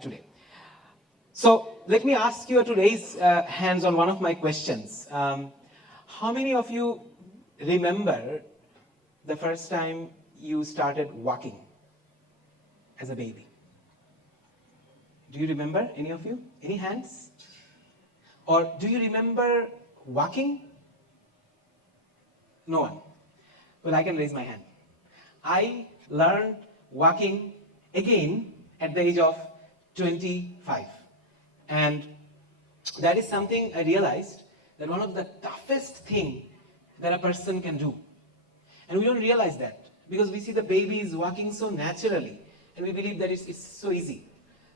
today. So let me ask you to raise hands on one of my questions. How many of you remember the first time you started walking as a baby? Do you remember, any of you? Any hands? Or do you remember walking? No one. Well, I can raise my hand. I learned walking again at the age of 25. And that is something I realized that one of the toughest thing that a person can do. And we don't realize that because we see the babies walking so naturally and we believe that it's so easy.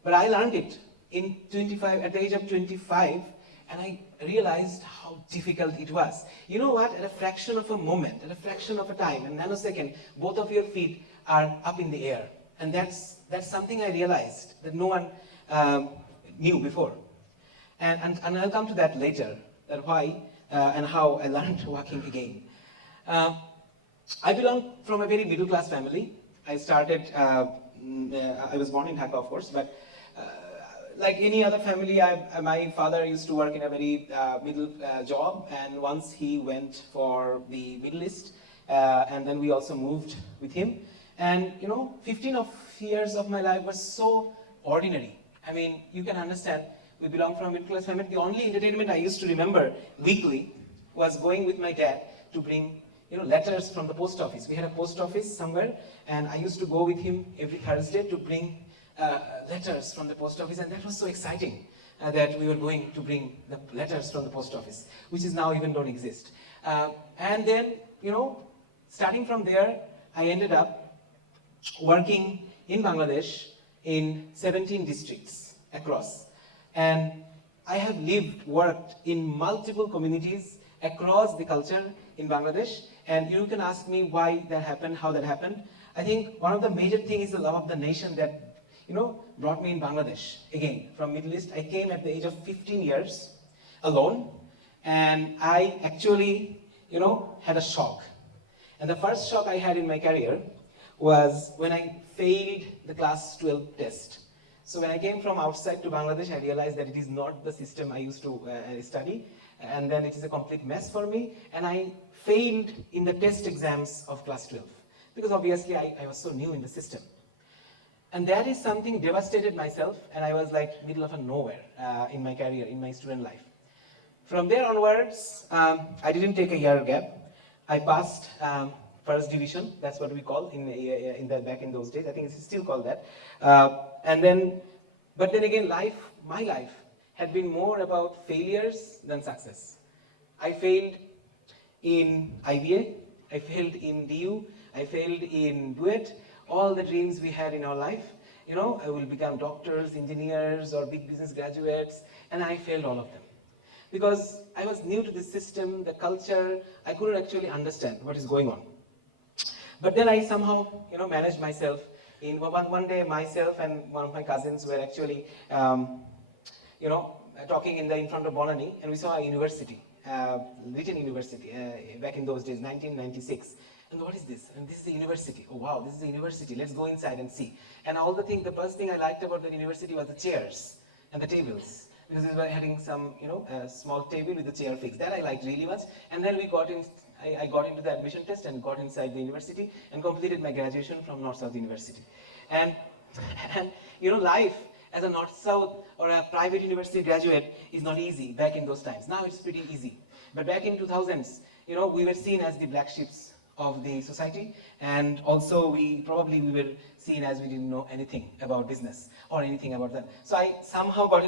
But I learned it at the age of 25, and I realized how difficult it was. You know what? At a fraction of a moment, at a fraction of a time, a nanosecond, both of your feet are up in the air. And that's something I realized that no one knew before. And I'll come to that later, that why and how I learned walking again. I belong from a very middle class family. I was born in Dhaka, of course, but like any other family, my father used to work in a very middle job, and once he went for the Middle East, and then we also moved with him. And 15 years of my life was so ordinary. I mean, you can understand, we belong from a middle class family. The only entertainment I used to remember weekly was going with my dad to bring letters from the post office. We had a post office somewhere, and I used to go with him every Thursday to bring letters from the post office, and that was so exciting that we were going to bring the letters from the post office, which is now even don't exist. And then, starting from there, I ended up working in Bangladesh in 17 districts across. And I have worked in multiple communities across the culture in Bangladesh. And you can ask me why that happened, how that happened. I think one of the major things is the love of the nation that brought me in Bangladesh. Again, from Middle East, I came at the age of 15 years alone, and I actually, had a shock. And the first shock I had in my career was when I failed the class 12 test. So when I came from outside to Bangladesh, I realized that it is not the system I used to study, and then it is a complete mess for me, and I failed in the test exams of class 12, because obviously I was so new in the system. And that is something devastated myself, and I was like middle of a nowhere in my career, in my student life. From there onwards, I didn't take a year gap. I passed first division, that's what we call back in those days. I think it's still called that. But then again, my life had been more about failures than success. I failed in IBA, I failed in DU, I failed in BUET, all the dreams we had in our life. I will become doctors, engineers, or big business graduates, and I failed all of them. Because I was new to the system, the culture, I couldn't actually understand what is going on. But then I somehow, managed myself. In one day, myself and one of my cousins were actually, talking in front of Bonani, and we saw a university, Written University, back in those days, 1996. And what is this? And this is a university. Oh wow, this is a university. Let's go inside and see. And the first thing I liked about the university was the chairs and the tables. Because we were having some, a small table with the chair fixed. That I liked really much. And then I got into the admission test and got inside the university and completed my graduation from North-South University. And life as a North-South or a private university graduate is not easy back in those times. Now it's pretty easy. But back in 2000s, we were seen as the black sheeps of the society, and also we were seen as we didn't know anything about business or anything about that. So I somehow got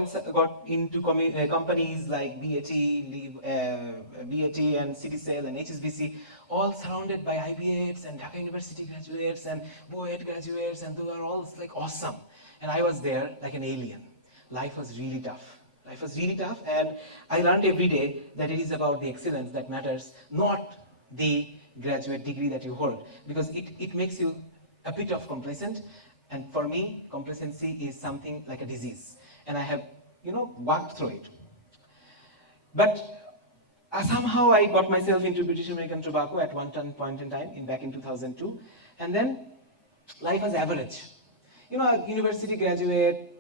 into companies like BAT and CityCell and HSBC, all surrounded by IBAs and Dhaka University graduates and BUET graduates, and they were all like awesome. And I was there like an alien. Life was really tough. And I learned every day that it is about the excellence that matters, not the graduate degree that you hold, because it makes you a bit of complacent. And for me, complacency is something like a disease, and I have walked through it. But somehow I got myself into British American tobacco at one point in time, back in 2002, and then life was average. A university graduate,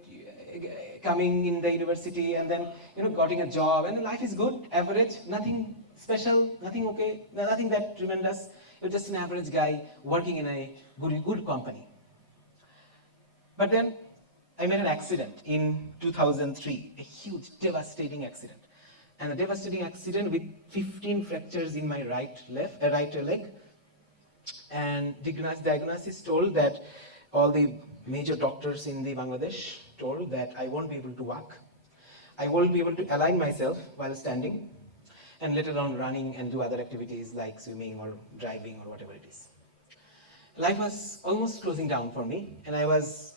coming in the university and then, getting a job, and life is good, average, nothing special, nothing okay, nothing that tremendous. You're just an average guy working in a good company. But then I made an accident in 2003, a huge, devastating accident. And a devastating accident with 15 fractures in my right leg. And diagnosis told that all the major doctors in the Bangladesh told that I won't be able to walk. I won't be able to align myself while standing, and let alone running and do other activities like swimming or driving or whatever it is. Life was almost closing down for me, and I was,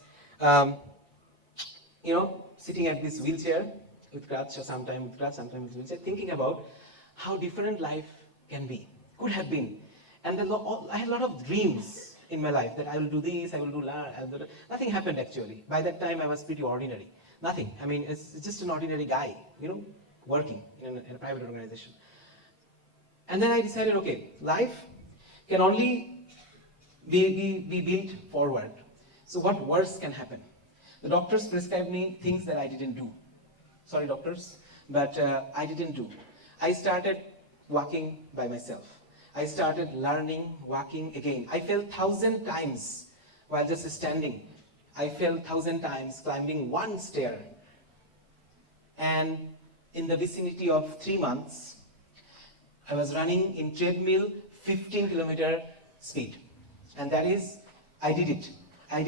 sitting at this wheelchair with crutch, or sometimes with wheelchair, thinking about how different life can be, could have been. And I had a lot of dreams in my life that I will do this, I will do that. Nothing happened actually. By that time, I was pretty ordinary. Nothing. I mean, it's just an ordinary guy, working in a private organization. And then I decided, okay, life can only be built forward. So what worse can happen? The doctors prescribed me things that I didn't do. Sorry, doctors, but I didn't do. I started walking by myself. I started learning walking again. I fell 1,000 times while just standing. I fell 1,000 times climbing one stair. And in the vicinity of 3 months, I was running in treadmill 15-kilometer speed. And that is, I did it. And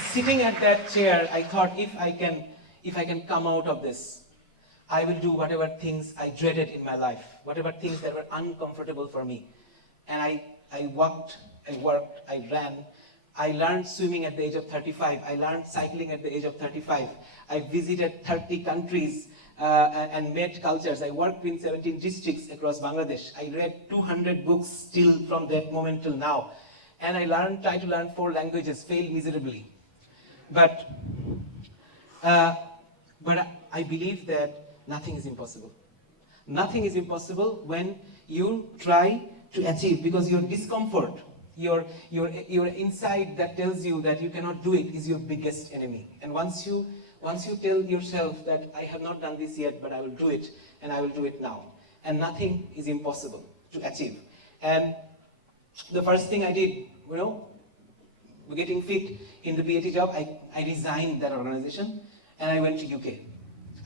sitting at that chair, I thought if I can come out of this, I will do whatever things I dreaded in my life, whatever things that were uncomfortable for me. And I walked, I worked, I ran. I learned swimming at the age of 35. I learned cycling at the age of 35. I visited 30 countries and met cultures. I worked in 17 districts across Bangladesh. I read 200 books still from that moment till now. And I tried to learn 4 languages, failed miserably. But I believe that nothing is impossible. Nothing is impossible when you try to achieve, because your discomfort, your inside that tells you that you cannot do it is your biggest enemy. And once you tell yourself that I have not done this yet, but I will do it, and I will do it now. And nothing is impossible to achieve. And the first thing I did, getting fit in the PhD job, I resigned that organization and I went to UK.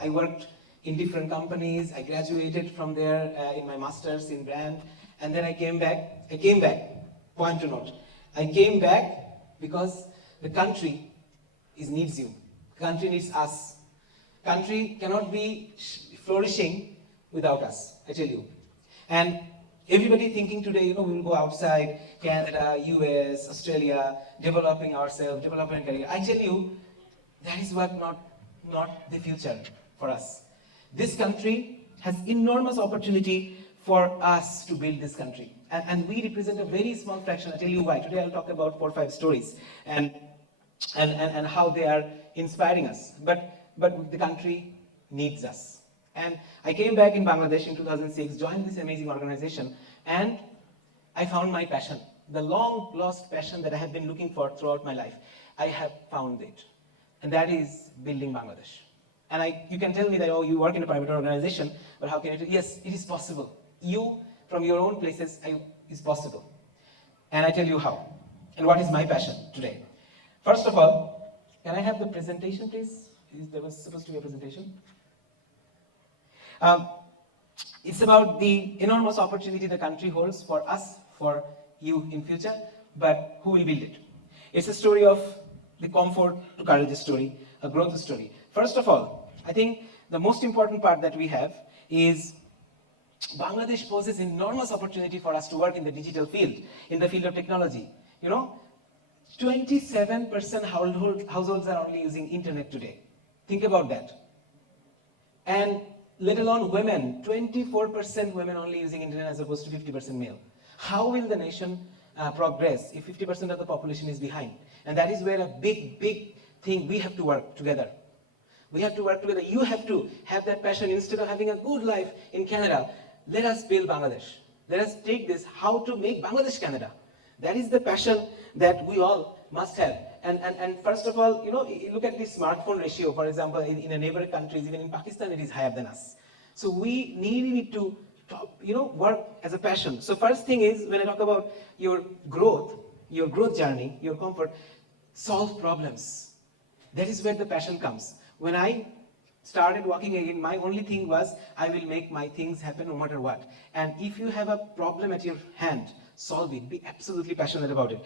I worked in different companies. I graduated from there in my master's in brand, and then I came back, point to note. I came back because the country needs you. The country needs us. Country cannot be flourishing without us, I tell you. And everybody thinking today, we will go outside, Canada, US, Australia, developing ourselves, developing career. I tell you, that is what not the future for us. This country has enormous opportunity for us to build this country. And we represent a very small fraction. I'll tell you why. Today I'll talk about 4 or 5 stories and how they are inspiring us. But the country needs us. And I came back in Bangladesh in 2006, joined this amazing organization, and I found my passion. The long lost passion that I have been looking for throughout my life. I have found it. And that is building Bangladesh. And you can tell me that, you work in a private organization, but how can you do it? Yes, it is possible. You, from your own places, is possible. And I tell you how. And what is my passion today? First of all, can I have the presentation, please? There was supposed to be a presentation. It's about the enormous opportunity the country holds for us, for you in future, but who will build it? It's a story of the comfort to courage story, a growth story. First of all, I think the most important part that we have is Bangladesh poses enormous opportunity for us to work in the digital field, in the field of technology. 27% households are only using internet today. Think about that. And let alone women, 24% women only using internet as opposed to 50% male. How will the nation progress if 50% of the population is behind? And that is where a big thing, we have to work together. We have to work together. You have to have that passion. Instead of having a good life in Canada, let us build Bangladesh. Let us take this, how to make Bangladesh Canada. That is the passion that we all must have. And first of all, look at the smartphone ratio, for example, in a neighboring countries, even in Pakistan, it is higher than us. So we need to, work as a passion. So first thing is, when I talk about your growth journey, your comfort, solve problems. That is where the passion comes. When I started working again, my only thing was, I will make my things happen no matter what. And if you have a problem at your hand, solve it. Be absolutely passionate about it.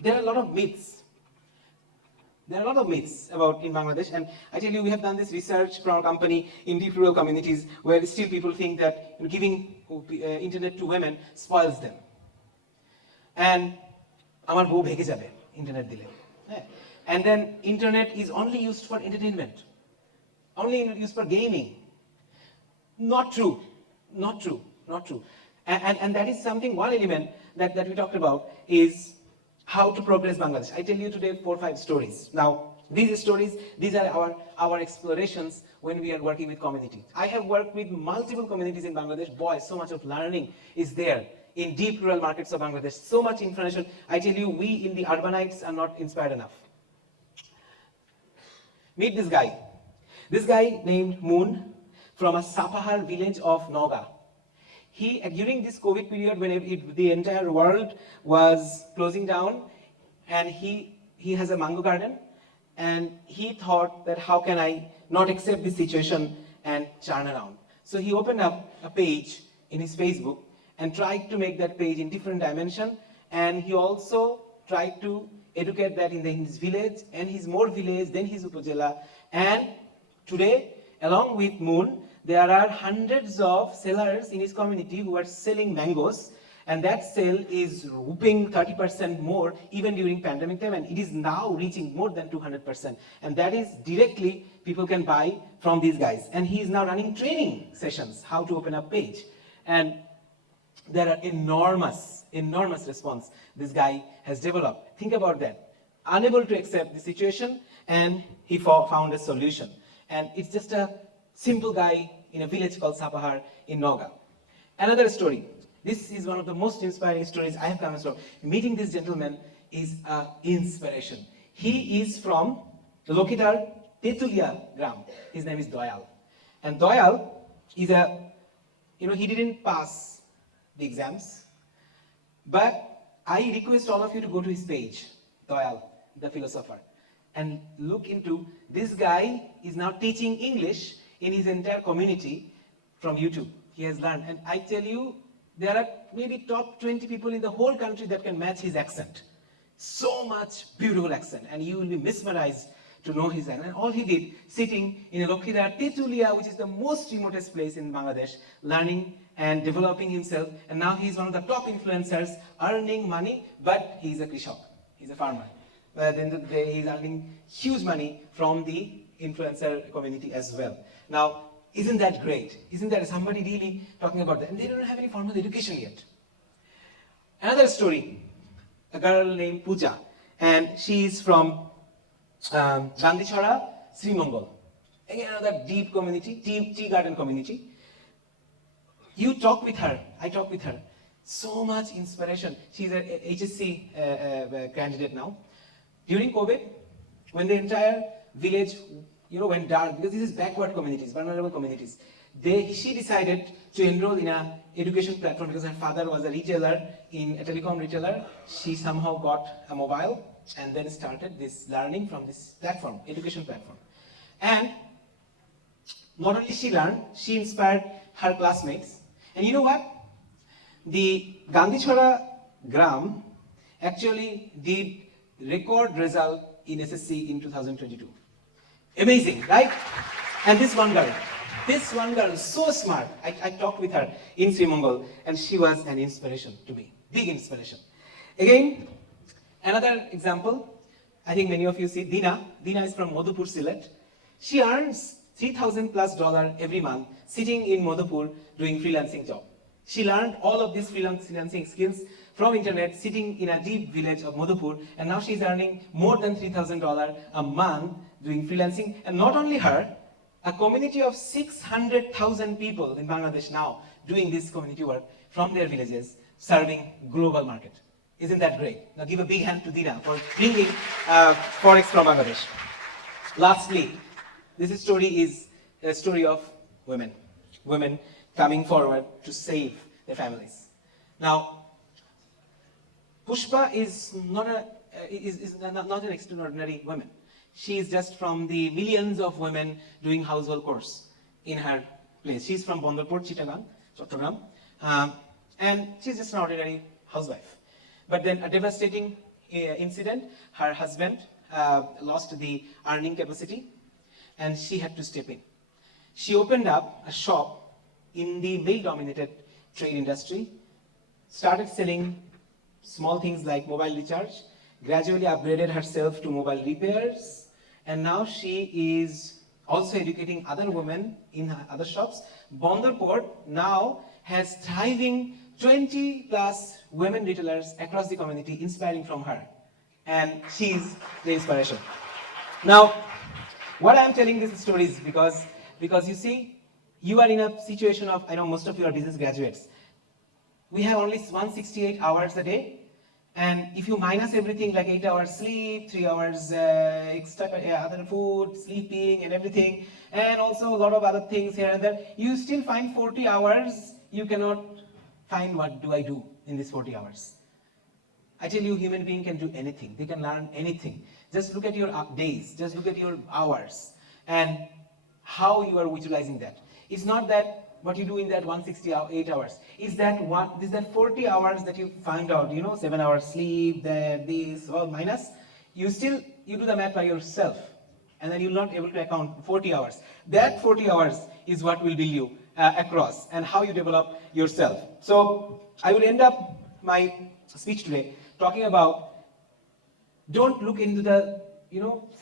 There are a lot of myths. There are a lot of myths about in Bangladesh, and I tell you, we have done this research from our company in deep rural communities where still people think that giving internet to women spoils them. And আমার বউ ভেগে যাবে internet দিলে. And then internet is only used for entertainment, only used for gaming. Not true, not true, not true. And that is something, one element that we talked about is how to progress Bangladesh. I tell you today 4 or 5 stories. Now, these stories, these are our explorations when we are working with community. I have worked with multiple communities in Bangladesh. Boy, so much of learning is there in deep rural markets of Bangladesh. So much information. I tell you, we in the urbanites are not inspired enough. Meet this guy. This guy named Moon from a Sapahar village of Noga. During this COVID period, when the entire world was closing down, and he has a mango garden, and he thought that how can I not accept this situation and turn around. So he opened up a page in his Facebook and tried to make that page in different dimension, and he also tried to educate that in his village, and his more village, then his upazila, and today, along with Moon, there are hundreds of sellers in his community who are selling mangoes, and that sale is whooping 30% more even during pandemic time, and it is now reaching more than 200%. And that is directly people can buy from these guys. And he is now running training sessions, how to open a page. And there are enormous response this guy has developed. Think about that. Unable to accept the situation, and he found a solution. And it's just a simple guy in a village called Sapahar in Noga. Another story. This is one of the most inspiring stories I have come across. Meeting this gentleman is an inspiration. He is from Lokhitar Tetulia Gram. His name is Doyal. And Doyal is he didn't pass the exams, but I request all of you to go to his page, Doyal, the philosopher, and look into this guy is now teaching English in his entire community from YouTube. He has learned, and I tell you, there are maybe top 20 people in the whole country that can match his accent. So much beautiful accent, and you will be mesmerized to know his accent. And all he did, sitting in a Lokhitar Tetulia, which is the most remotest place in Bangladesh, learning and developing himself, and now he's one of the top influencers, earning money, but he's a krishak, he's a farmer. But at the end of the day, he's earning huge money from the influencer community as well. Now, isn't that great? Isn't that somebody really talking about that? And they don't have any formal education yet. Another story, a girl named Pooja, and she is from Gandhichhara, Srimongol. Again, another deep community, tea garden community. You talk with her, I talk with her. So much inspiration. She's an HSC candidate now. During COVID, when the entire village went dark, because this is backward communities, vulnerable communities, she decided to enroll in a education platform because her father was a retailer, a telecom retailer. She somehow got a mobile and then started this learning from this platform, education platform. And not only she learned, she inspired her classmates. And you know what? The Gandhichhara Gram actually did record result in SSC in 2022. Amazing, right? And this one girl, so smart. I talked with her in Srimongol, and she was an inspiration to me, big inspiration. Again, another example, I think many of you see Dina. Dina is from Madhupur, Sylhet. She earns $3,000+ every month sitting in Madhupur doing freelancing job. She learned all of these freelancing skills from internet, sitting in a deep village of Madhupur, and now she's earning more than $3,000 a month doing freelancing. And not only her, a community of 600,000 people in Bangladesh now doing this community work from their villages, serving global market. Isn't that great? Now give a big hand to Dina for bringing Forex from Bangladesh. Lastly, this story is a story of women. Women coming forward to save their families. Now, Pushpa is not an extraordinary woman. She is just from the millions of women doing household chores in her place. She's from Bondarpur, Chittagong, Chattogram, and she's just an ordinary housewife. But then a devastating incident, her husband lost the earning capacity and she had to step in. She opened up a shop in the male-dominated trade industry, started selling small things like mobile recharge, gradually upgraded herself to mobile repairs, and now she is also educating other women in her other shops. Bondarpur now has thriving 20 plus women retailers across the community inspiring from her. And she is the inspiration. Now, what I'm telling this story is because you see, you are in a situation of, I know most of you are business graduates. We have only 168 hours a day. And if you minus everything like 8 hours sleep, 3 hours extra other food, sleeping and everything, and also a lot of other things here and there, you still find 40 hours, you cannot find what do I do in these 40 hours. I tell you, human being can do anything. They can learn anything. Just look at your days, just look at your hours and how you are utilizing that. It's not that what you do in that 168 hours. Is that 40 hours that you find out, 7 hours sleep, that this, all minus, you do the math by yourself. And then you're not able to account 40 hours. That 40 hours is what will build you across and how you develop yourself. So I will end up my speech today talking about, don't look into the,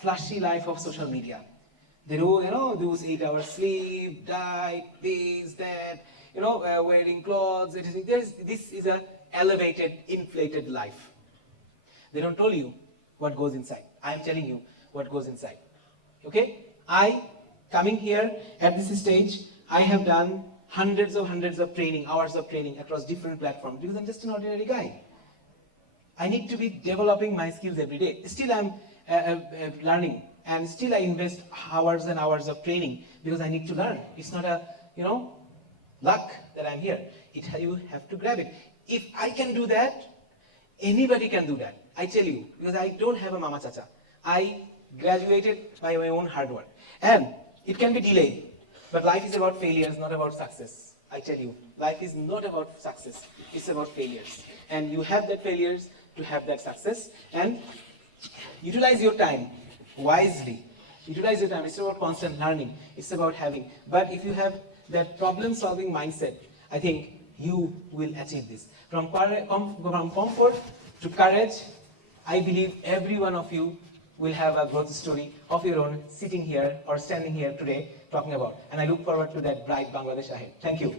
flashy life of social media. They do, those 8 hours sleep, diet, this, that, wearing clothes, everything. This is an elevated, inflated life. They don't tell you what goes inside. I am telling you what goes inside. Okay? Coming here at this stage, I have done hundreds of training, hours of training across different platforms because I'm just an ordinary guy. I need to be developing my skills every day. Still I'm learning. And still I invest hours and hours of training because I need to learn. It's not a, luck that I'm here. You have to grab it. If I can do that, anybody can do that. I tell you, because I don't have a mama chacha. I graduated by my own hard work. And it can be delayed, but life is about failures, not about success. I tell you, life is not about success. It's about failures. And you have that failures to have that success. And utilize your time wisely. Utilize your time. It's about constant learning. It's about having. But if you have that problem-solving mindset, I think you will achieve this. From comfort to courage, I believe every one of you will have a growth story of your own sitting here or standing here today talking about. And I look forward to that bright Bangladesh ahead. Thank you.